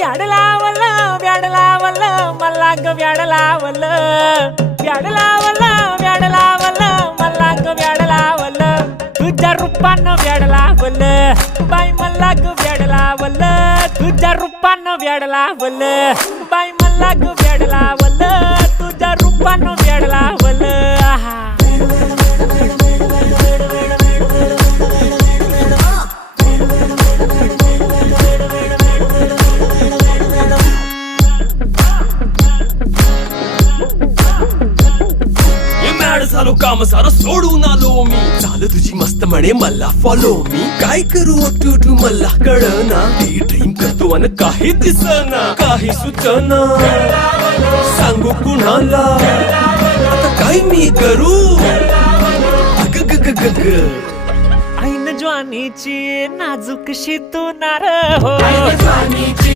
व्याड लावलं व्याड लावलं मला ग व्याड लावलं व्याड लावलं व्याड लावलं मला ग व्याड लावलं तुझ्या रूपानं व्याड लावलं बाई मला ग व्याड लावलं तुझ्या रूपानं व्याड लावलं बाई मला ग व्याड लावलं तुझ्या रूपानं व्याड लावलं आहा झालो काम सारं सोडून आलो मी चाल तुझी मस्त म्हणे मला फॉलो मी काय करू टू मला कळना ती ड्रीम करतो अन काही दिसना काही सुचना सांगू कुणाला आता काय मी करू अग ग ग ग ग ऐन ज्वानीची नाजूकशी तू नार हो